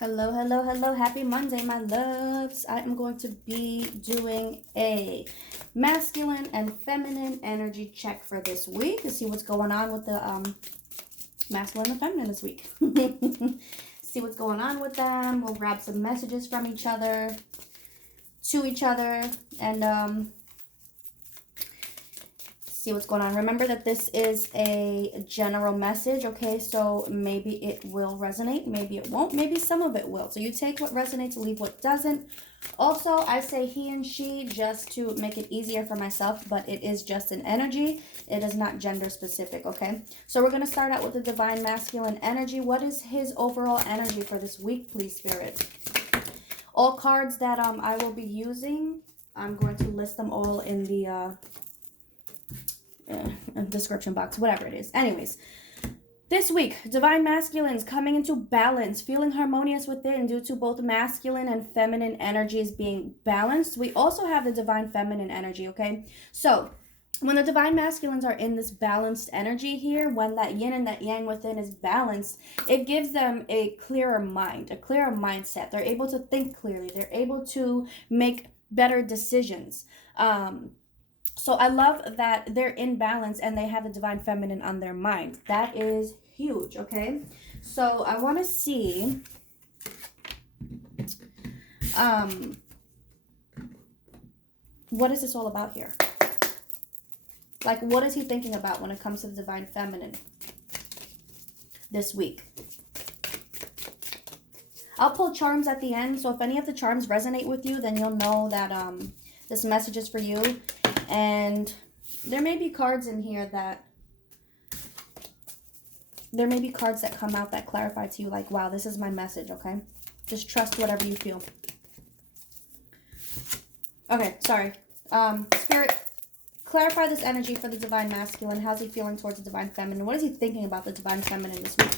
Hello, hello, hello. Happy Monday, my loves. I am going to be doing a masculine and feminine energy check for this week to see what's going on with the masculine and feminine this week. See what's going on with them. We'll grab some messages from each other, to each other, and see what's going on. Remember that this is a general message, okay? So maybe it will resonate, maybe it won't, maybe some of it will. So you take what resonates, leave what doesn't. Also, I say he and she just to make it easier for myself, but it is just an energy. It is not gender specific, okay? So we're going to start out with the divine masculine energy. What is his overall energy for this week, please, Spirit? All cards that I will be using, I'm going to list them all in the description box, whatever it is. Anyways, this week, divine masculines coming into balance, feeling harmonious within due to both masculine and feminine energies being balanced. We also have the divine feminine energy, okay? So when the divine masculines are in this balanced energy here, when that yin and that yang within is balanced, it gives them a clearer mind, a clearer mindset. They're able to think clearly. They're able to make better decisions. So I love that they're in balance and they have the divine feminine on their mind. That is huge, okay? So I want to see what is this all about here? Like, what is he thinking about when it comes to the divine feminine this week? I'll pull charms at the end, so if any of the charms resonate with you, then you'll know that this message is for you. And there may be cards in here that, come out that clarify to you, like, wow, this is my message, okay? Just trust whatever you feel. Okay, sorry. Spirit, clarify this energy for the divine masculine. How's he feeling towards the divine feminine? What is he thinking about the divine feminine this week?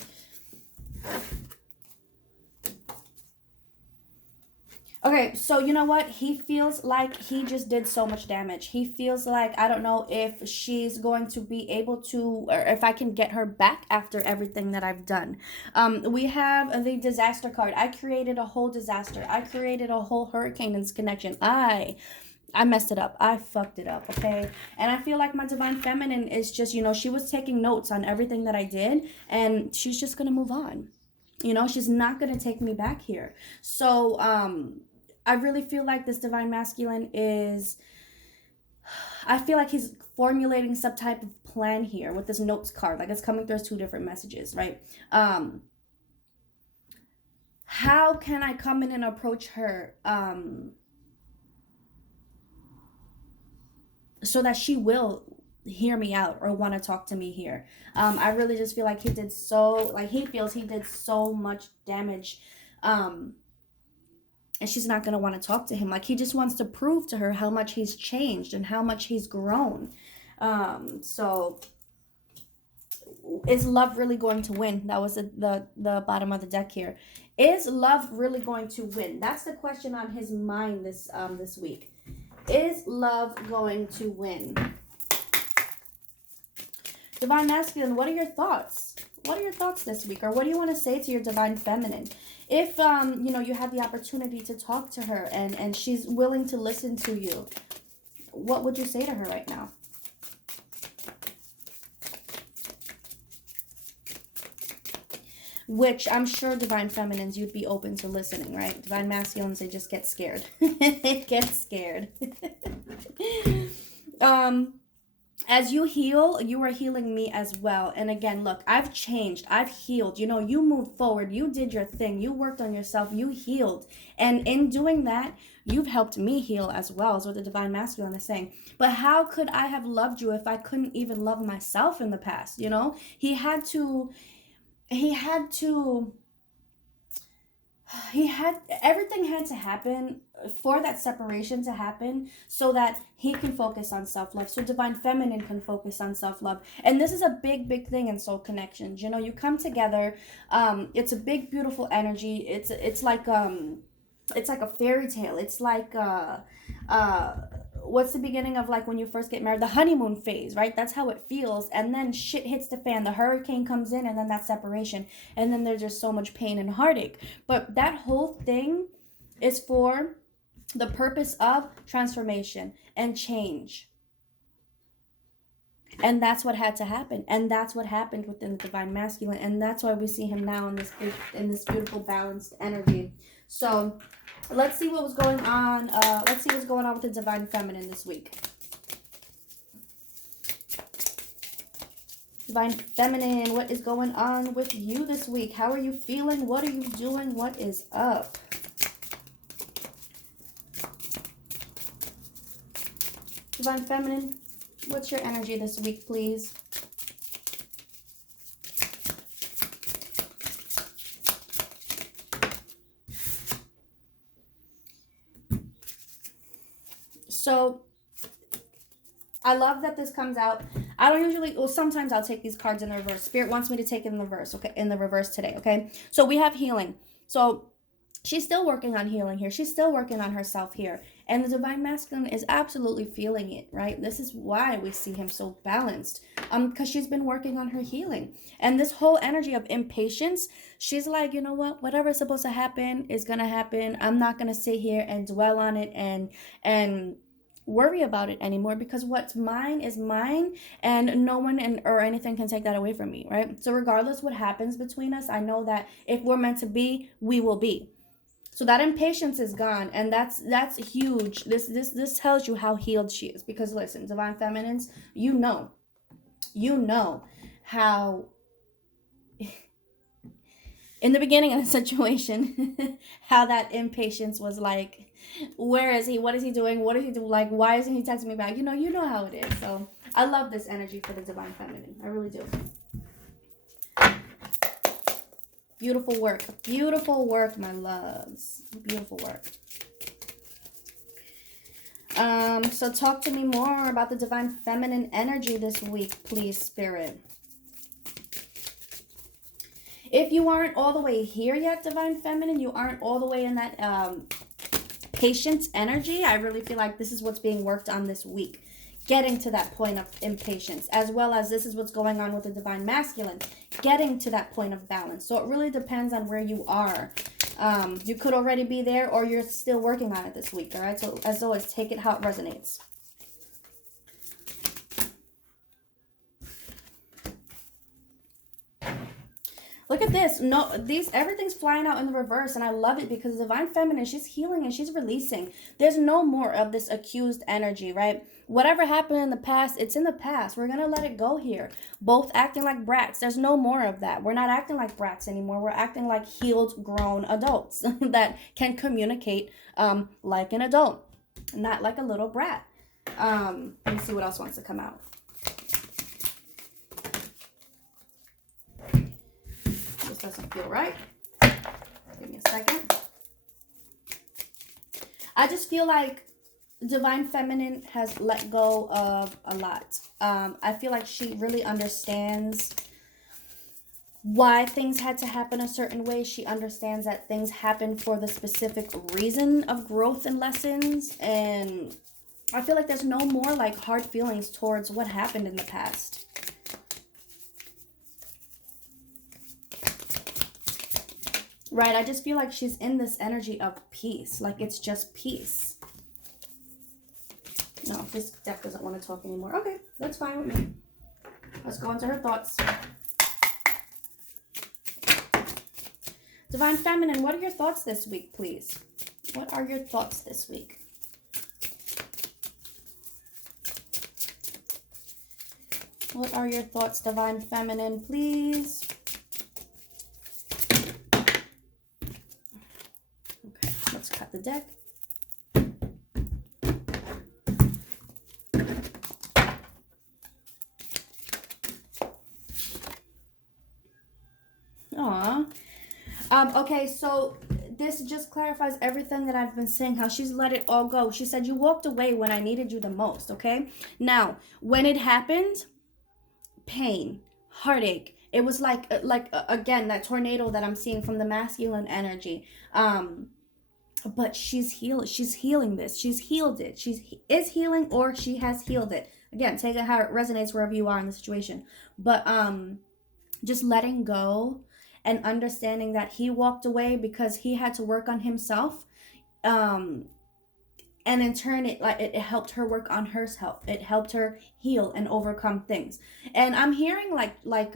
Okay, so you know what? He feels like he just did so much damage. He feels like, I don't know if she's going to be able to, or if I can get her back after everything that I've done. We have the disaster card. I created a whole disaster. I created a whole hurricane in this connection. I messed it up. I fucked it up, okay? And I feel like my divine feminine is just, you know, she was taking notes on everything that I did, and she's just going to move on. You know, she's not going to take me back here. So, I really feel like this divine masculine is, I feel like he's formulating some type of plan here with this notes card. Like, it's coming through as two different messages, right? How can I come in and approach her so that she will hear me out or want to talk to me here? I really just feel like he feels he did so much damage, and she's not going to want to talk to him. Like, he just wants to prove to her how much he's changed and how much he's grown. So is love really going to win? That was the bottom of the deck here. Is love really going to win? That's the question on his mind this week. Is love going to win? Divine masculine, what are your thoughts? What are your thoughts this week? Or what do you want to say to your divine feminine? If, you know, you have the opportunity to talk to her and she's willing to listen to you, what would you say to her right now? Which I'm sure divine feminines, you'd be open to listening, right? Divine masculines, they just get scared. They get scared. As you heal, you are healing me as well. And again, look, I've changed. I've healed. You know, you moved forward. You did your thing. You worked on yourself. You healed. And in doing that, you've helped me heal as well, is what the divine masculine is saying. But how could I have loved you if I couldn't even love myself in the past? You know, everything had to happen for that separation to happen so that he can focus on self-love, so divine feminine can focus on self-love. And this is a big thing in soul connections. You know, you come together, it's a big beautiful energy. It's like a fairy tale. It's like what's the beginning of like when you first get married? The honeymoon phase, right? That's how it feels. And then shit hits the fan. The hurricane comes in, and then that separation. And then there's just so much pain and heartache. But that whole thing is for the purpose of transformation and change. And that's what had to happen. And that's what happened within the divine masculine. And that's why we see him now in this beautiful balanced energy. So let's see what was going on. Let's see what's going on with the divine feminine this week. Divine feminine, what is going on with you this week? How are you feeling? What are you doing? What is up? Divine feminine, what's your energy this week, please? So I love that this comes out. I don't usually, well, sometimes I'll take these cards in the reverse. Spirit wants me to take it in the reverse, okay? In the reverse today, okay? So we have healing. So she's still working on healing here. She's still working on herself here. And the divine masculine is absolutely feeling it, right? This is why we see him so balanced. Because she's been working on her healing. And this whole energy of impatience, she's like, you know what? Whatever's supposed to happen is going to happen. I'm not going to sit here and dwell on it and worry about it anymore, because what's mine is mine, and no one or anything can take that away from me, right? So regardless what happens between us, I know that if we're meant to be, we will be. So that impatience is gone, and that's huge. This tells you how healed she is, because listen, divine feminines, you know how in the beginning of the situation how that impatience was like, where is he? What is he doing? What is he doing? Like, why isn't he texting me back? You know how it is. So I love this energy for the divine feminine. I really do. Beautiful work. Beautiful work, my loves. Beautiful work. So talk to me more about the divine feminine energy this week, please, Spirit. If you aren't all the way here yet, divine feminine, you aren't all the way in that patience energy, I really feel like this is what's being worked on this week. Getting to that point of impatience, as well as this is what's going on with the divine masculine, getting to that point of balance. So it really depends on where you are. You could already be there, or you're still working on it this week, all right? So as always, take it how it resonates. Look at this. No, everything's flying out in the reverse, and I love it, because the divine feminine, she's healing and she's releasing. There's no more of this accused energy, right? Whatever happened in the past, it's in the past. We're going to let it go here. Both acting like brats. There's no more of that. We're not acting like brats anymore. We're acting like healed, grown adults that can communicate like an adult, not like a little brat. Let me see what else wants to come out. Doesn't feel right. Give me a second. I just feel like divine feminine has let go of a lot. I feel like she really understands why things had to happen a certain way. She understands that things happen for the specific reason of growth and lessons. And I feel like there's no more like hard feelings towards what happened in the past. Right, I just feel like she's in this energy of peace. Like it's just peace. No, this deck doesn't want to talk anymore. Okay, that's fine with me. Let's go into her thoughts. Divine feminine, what are your thoughts this week, please? What are your thoughts this week? What are your thoughts, divine feminine, please? The deck. Aww. Okay, so this just clarifies everything that I've been saying, how she's let it all go. She said, you walked away when I needed you the most, okay? Now, when it happened, pain, heartache, it was like again, that tornado that I'm seeing from the masculine energy. but she's healing this. She's healed it. She is healing, or she has healed it. Again, take it how it resonates wherever you are in the situation. But just letting go and understanding that he walked away because he had to work on himself. And in turn, it helped her work on herself. It helped her heal and overcome things. And I'm hearing like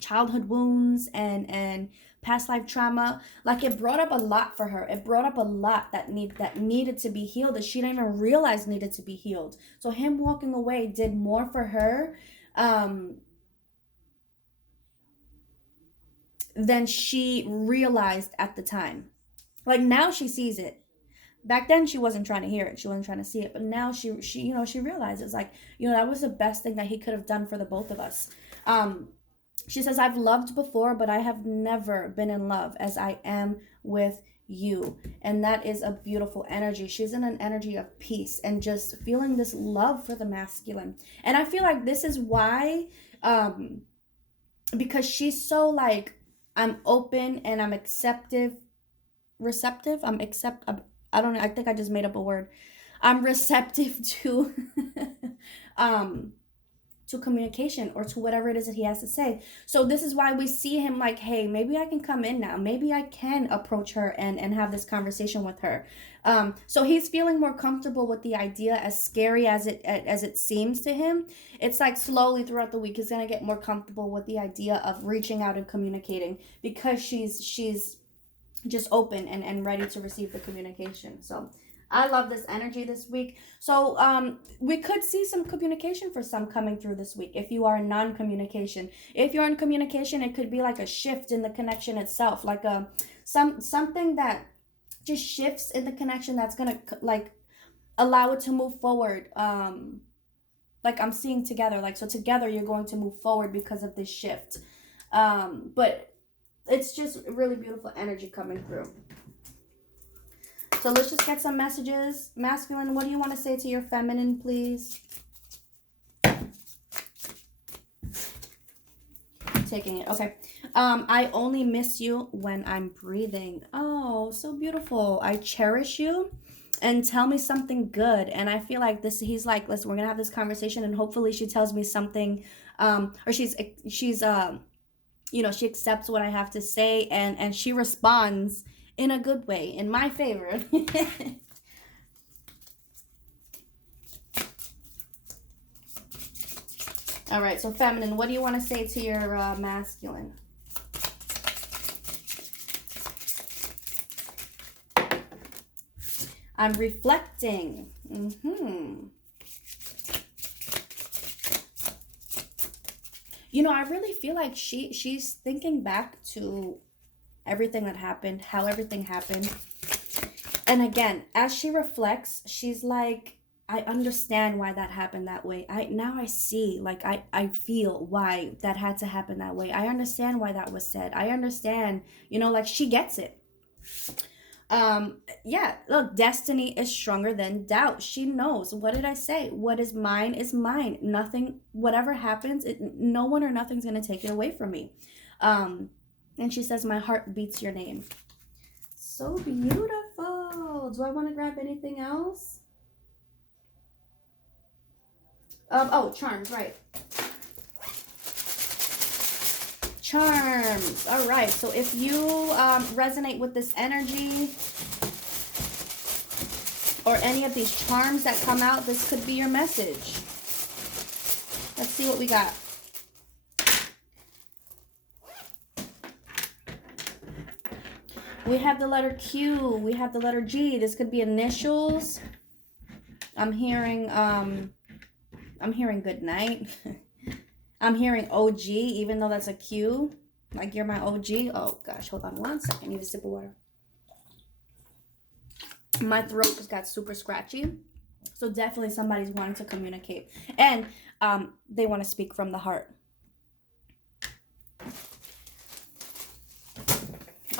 childhood wounds and past life trauma. Like, it brought up a lot for her. It brought up a lot that needed to be healed, that she didn't even realize needed to be healed. So him walking away did more for her than she realized at the time. Like, now she sees it. Back then she wasn't trying to hear it, she wasn't trying to see it, but now she she realizes, like, that was the best thing that he could have done for the both of us. She says, I've loved before, but I have never been in love as I am with you. And that is a beautiful energy. She's in an energy of peace and just feeling this love for the masculine. And I feel like this is why, because she's so like, I'm open and I'm receptive. I don't know. I think I just made up a word. I'm receptive to to communication, or to whatever it is that he has to say. So this is why we see him like, hey, maybe I can come in now. Maybe I can approach her and have this conversation with her. So he's feeling more comfortable with the idea, as scary as it seems to him. It's like slowly throughout the week, he's going to get more comfortable with the idea of reaching out and communicating, because she's just open and ready to receive the communication. So I love this energy this week. So we could see some communication for some coming through this week if you are in non-communication. If you're in communication, it could be like a shift in the connection itself, like something that just shifts in the connection that's gonna like allow it to move forward. Like I'm seeing together, like, so together you're going to move forward because of this shift. But it's just really beautiful energy coming through. So let's just get some messages. Masculine, what do you want to say to your feminine, please? Taking it. Okay. I only miss you when I'm breathing. Oh, so beautiful. I cherish you, and tell me something good. And I feel like this, he's like, listen, we're going to have this conversation, and hopefully she tells me something, or she's she accepts what I have to say, and she responds in a good way, in my favor. All right, so feminine, what do you want to say to your masculine? I'm reflecting. I really feel like she's thinking back to everything that happened, how everything happened. And again, as she reflects, she's like, I understand why that happened that way. I see, like, I feel why that had to happen that way. I understand why that was said. I understand, like, she gets it. Yeah, look, destiny is stronger than doubt. She knows. What did I say? What is mine is mine. Nothing, whatever happens, no one or nothing's gonna take it away from me. And she says, my heart beats your name. So beautiful. Do I want to grab anything else? Oh, charms, right. Charms. All right. So if you resonate with this energy or any of these charms that come out, this could be your message. Let's see what we got. We have the letter Q. We have the letter G. This could be initials. I'm hearing good night. I'm hearing OG, even though that's a Q. Like, you're my OG. Oh gosh, hold on one second. I need a sip of water. My throat just got super scratchy. So definitely somebody's wanting to communicate. And they want to speak from the heart.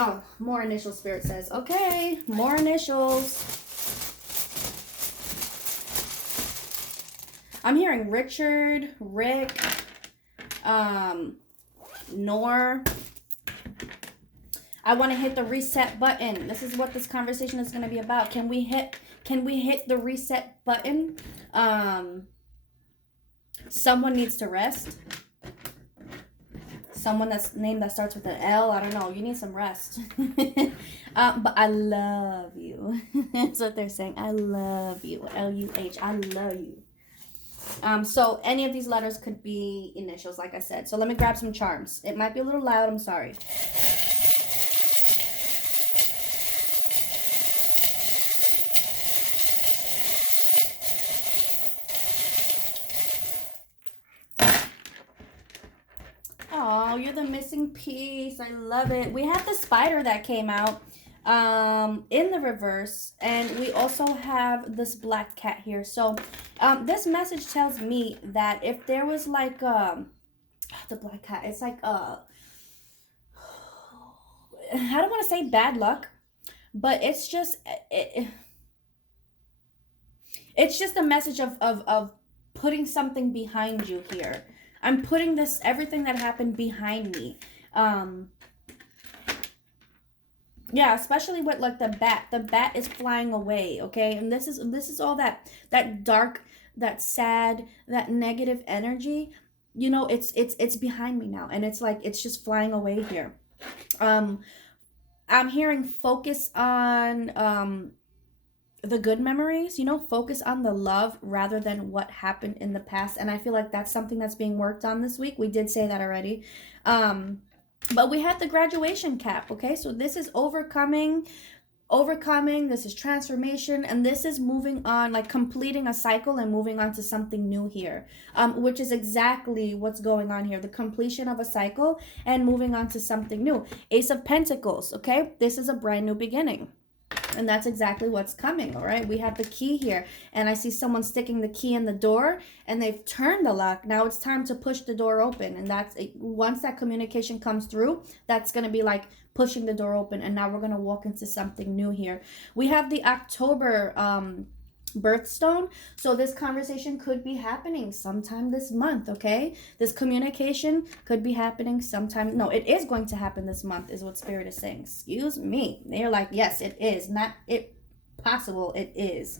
Oh, more initial, Spirit says. Okay, more initials. I'm hearing Richard, Rick, Nor. I want to hit the reset button. This is what this conversation is going to be about. Can we hit the reset button? Someone needs to rest. Someone that's name that starts with an L. I don't know. You need some rest. But I love you. That's what they're saying. I love you. L-U-H. I love you. So any of these letters could be initials, like I said. So let me grab some charms. It might be a little loud. I'm sorry. Oh, you're the missing piece. I love it. We have the spider that came out in the reverse, and we also have this black cat here. So this message tells me that if there was like the black cat, it's like I don't want to say bad luck, but it's just it's just a message of putting something behind you here. I'm putting everything that happened behind me. Yeah, especially with like the bat. The bat is flying away, okay? And this is all that dark, that sad, that negative energy. You know, it's behind me now, and it's like it's just flying away here. I'm hearing focus on the good memories, you know, focus on the love rather than what happened in the past. And I feel like that's something that's being worked on this week. We did say that already. But we had the graduation cap, okay? So this is overcoming, this is transformation, and this is moving on, like completing a cycle and moving on to something new here, which is exactly what's going on here, the completion of a cycle and moving on to something new. Ace of Pentacles, okay? This is a brand new beginning. And that's exactly what's coming, all right? We have the key here, and I see someone sticking the key in the door, and they've turned the lock. Now it's time to push the door open, and once that communication comes through, that's going to be like pushing the door open, and now we're going to walk into something new here. We have the October birthstone, so this conversation could be happening sometime this month, okay? This communication could be happening sometime. No, it is going to happen this month is what Spirit is saying. Excuse me. They're like, yes, it is. Not it possible, it is.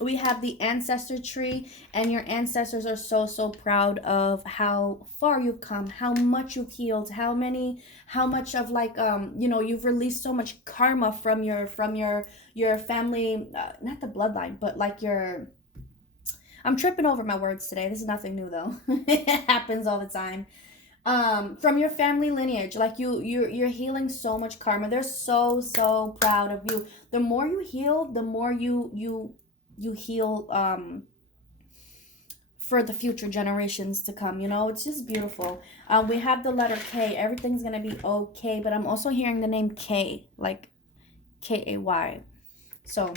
We have the ancestor tree, and your ancestors are so proud of how far you've come, how much you've healed, how much of like you know, you've released so much karma from your family, not the bloodline, but like I'm tripping over my words today. This is nothing new though. It happens all the time. From your family lineage, like you're healing so much karma. They're so proud of you. The more you heal, the more you heal for the future generations to come. You know, it's just beautiful. We have the letter K. Everything's gonna be okay, but I'm also hearing the name K, like K-A-Y. So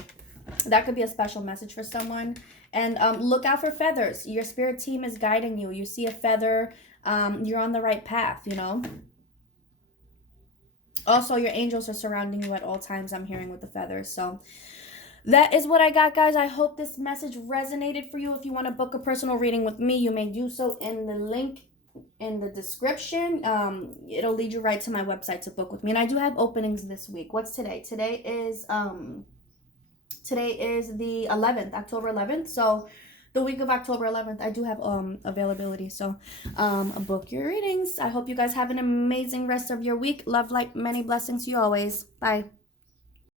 that could be a special message for someone. And look out for feathers. Your spirit team is guiding you. You see a feather, you're on the right path, you know. Also, your angels are surrounding you at all times, I'm hearing, with the feathers. So that is what I got, guys. I hope this message resonated for you. If you want to book a personal reading with me, you may do so in the link in the description. It'll lead you right to my website to book with me. And I do have openings this week. What's today? Today is the 11th, October 11th. So the week of October 11th, I do have availability. So book your readings. I hope you guys have an amazing rest of your week. Love, light, many blessings to you always. Bye.